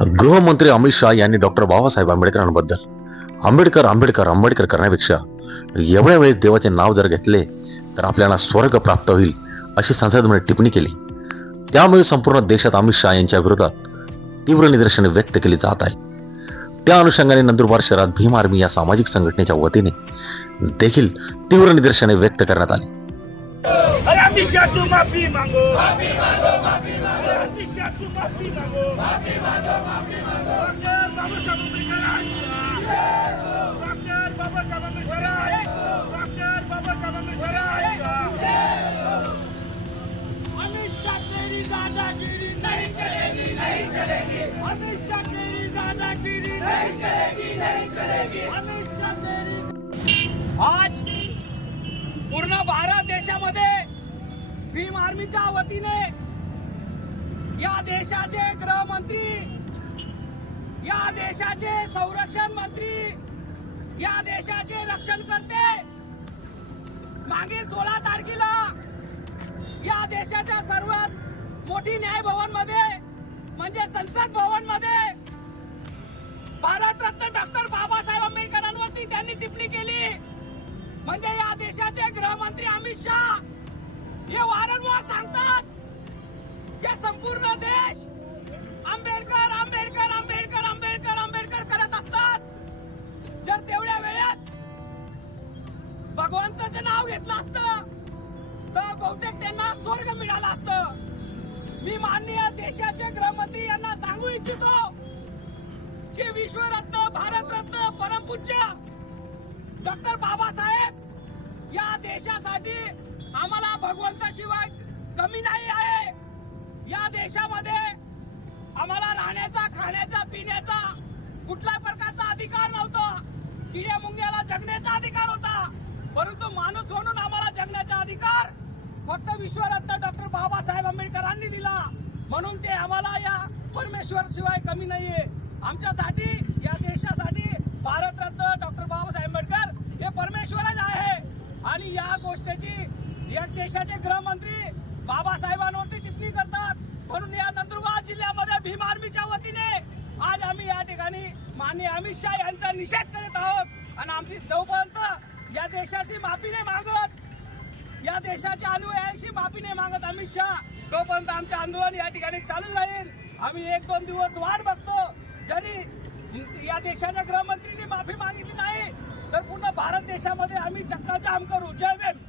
गृहमंत्री अमित शाह यांनी डॉक्टर बाबासाहेब आंबेडकरांबद्दल आंबेडकर आंबेडकर आंबेडकर करण्यापेक्षा एवढ्या वेळेस देवाचे नाव जर घेतले तर आपल्याला स्वर्ग प्राप्त होईल अशी संसदेमध्ये टिप्पणी केली। त्यामुळे संपूर्ण देशात अमित शाह यांच्या विरोधात तीव्र निदर्शने व्यक्त केली जात आहे। त्या अनुषंगाने नंदुरबार शहरात भीम आर्मी या सामाजिक संघटनेच्या वतीने देखील तीव्र निदर्शने व्यक्त करण्यात आली। अमित शाह तू माफी मांगो, माफी मांगो, माफी मांगो, अमित शाह तू माफी मांगो, माफी मांगो, माफी मांगो, डॉक्टर बाबासाहेब आंबेडकर आएगा, डॉक्टर बाबासाहेब आंबेडकर आएगा, अमित शाह तेरी दादागिरी नहीं चलेगी, नहीं चलेगी, अमित शाह तेरी दादागिरी नहीं चलेगी, नहीं चलेगी, अमित शाह तेरी। आज पूर्ण भारत देशामध्ये भीम आर्मीच्या वतीने या देशाचे गृहमंत्री, या देशाचे संरक्षण मंत्री, या देशाचे रक्षणकर्ते मागील 16 तारखेला या देशाच्या सर्वात मोठी न्याय भवन मध्ये म्हणजे संसद भवन मध्ये भारतरत्न डॉक्टर बाबासाहेब आंबेडकरांवरती त्यांनी टिप्पणी केली। म्हणजे या देशाचे गृहमंत्री अमित शाह हे वारंवार सांगतात की संपूर्ण देश आंबेडकर आंबेडकर आंबेडकर आंबेडकर आंबेडकर करत असतात। जर तेवढ्या वेळात भगवंताचं नाव घेतलं असतं तर बहुतेक त्यांना स्वर्ग मिळालं असतं। मी माननीय देशाचे गृहमंत्री यांना सांगू इच्छितो की विश्वरत्न भारतरत्न परमपूज्य डॉक्टर बाबासाहेब या देशासाठी आम्हाला भगवंताशिवाय कमी नाही आहे। या देशामध्ये आम्हाला राहण्याचा, खाण्याचा, पिण्याचा कुठल्याही प्रकारचा अधिकार नव्हता। किड्या मुंग्याला जगण्याचा अधिकार होता, परंतु माणूस म्हणून आम्हाला जगण्याचा अधिकार फक्त विश्वरत्न डॉक्टर बाबासाहेब आंबेडकरांनी दिला। म्हणून ते आम्हाला या परमेश्वर शिवाय कमी नाहीये। आमच्यासाठी, या देशासाठी भारतरत्न डॉक्टर बाबासाहेब आंबेडकर हे परमेश्वरच आहे। आणि या गोष्टीची या देशाचे गृहमंत्री बाबासाहेबांवरती टिप्पणी करतात। म्हणून या नंदुरबार जिल्ह्यामध्ये भीम आर्मीच्या वतीने आज आम्ही या ठिकाणी माननीय अमित शाह यांचा निषेध करत आहोत। आणि आमची जोपर्यंत या देशाची माफी नाही मागत, या देशाच्या अनुयायांशी माफी नाही मागत अमित शाह, तोपर्यंत आमचे आंदोलन या ठिकाणी चालू राहील। आम्ही 1-2 दिवस वाट बघतो। जरी या देशाच्या गृहमंत्रीने माफी मागितली नाही तर पूर्ण भारत देशामध्ये आम्ही चक्काजाम करू। जय भीम।